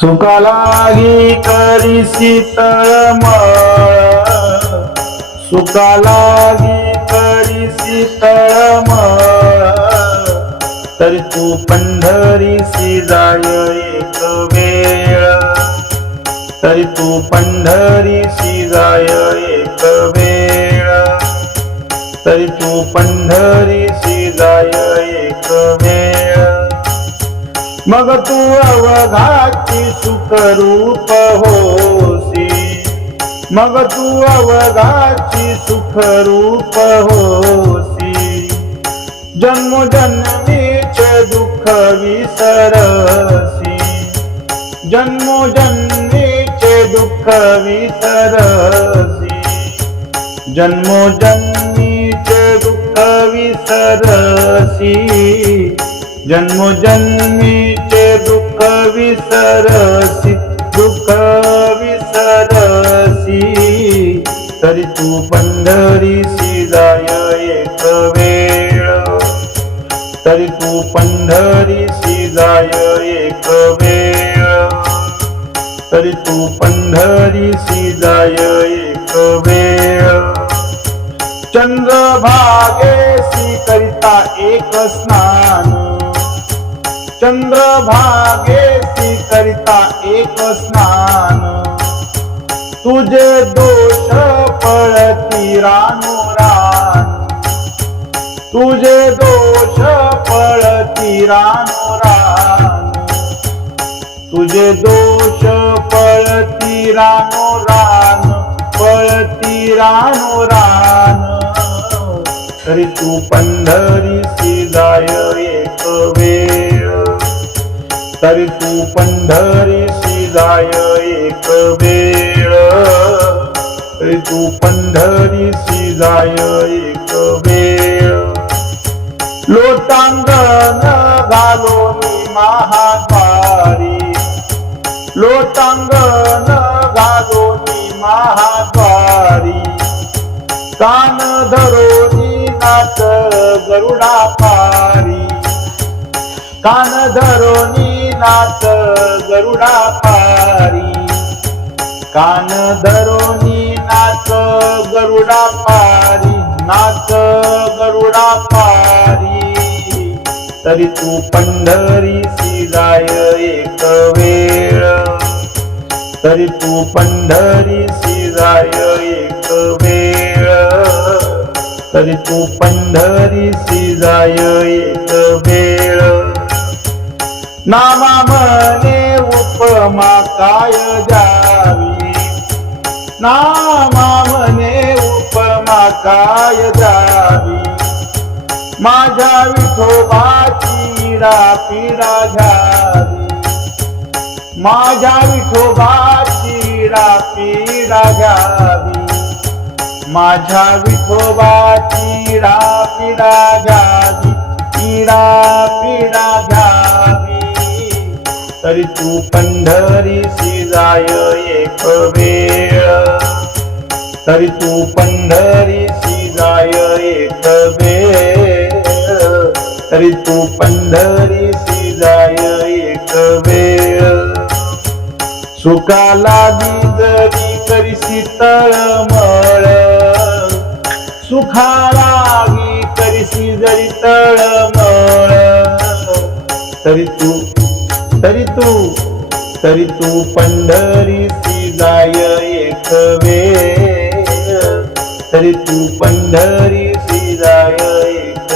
सुका लागी करीसी तळमळ, सुका लागी करीसी तळमळ, तरी तू पंढरीसी जाय एक वेळ, तरी तू पंढरीसी जाय एक वेळ, तरी तू पंढरीसी जाय एक वेळ. मग तू अवघाची सुखरूप होसी, मग तू अवघाची सुखरूप होसी, जन्मोजन्मीचे दुःख विसरसी, जन्मोजन्मीचे दुःख विसरसी, जन्मोजन्मीचे दुःख विसरसी, जन्मोजन्मीचे दुःख विसरसी, दुःख विसरसी, तरी तू पंढरीसी जाय एक वेळ, तरी तू पंढरीसी जाय एक वेळ, तरी तू पंढरीसी जाय एक वेळ. चंद्रभागेसी करिता एक स्नान, चंद्रभागेसी करिता एक स्नान, तुझे दोष पळती रानोरान, तुझे दोष पळती रानोरान, तुझे दोष पळती रानोरान, पळती रानोरान, तरी तू पंढरीसी जाय एक वेळ, तरी तू पंढरीसी जाय एक वेळ, तरी तू पंढरीसी जाय एक वेळ. लोटांगण घालोनी महाद्वारी, लोटांगण घालोनी महाद्वारी, कान धरोनी नाच गरुडा पारी, कान धरोनी नाच गरुडा पारी, कान धरोनी नाच गरुडा पारी, नाच गरुडा पारी, तरी तू पंढरीसी जाय एक वेळ, तरी तू पंढरीसी जाय एक वेळ, तरी तू पंढरीसी जाय एक वेळ. नामा म्हणे उपमा काय द्यावी, नामा म्हणे उपमा काय द्यावी, माझ्या विठोबाची पीडा घ्यावी, माझ्या विठोबाची पीडा घ्यावी, माझ्या विठोबाची पीडा घ्यावी, पीडा घ्यावी, तरी तू पंढरीसी जाय एक वेळ, तरी तू पंढरीसी जाय एक वेळ, तरी तू पंढरीसी जाय एक वेळ. सुका लागी जरी करीसी तळमळ, सुखा लागी करीसी जरी तळमळ, तरी तू, तरी तू, तरी तू पंढरीसी जाय एक वेळ, तरी तू पंढरीसी जाय एक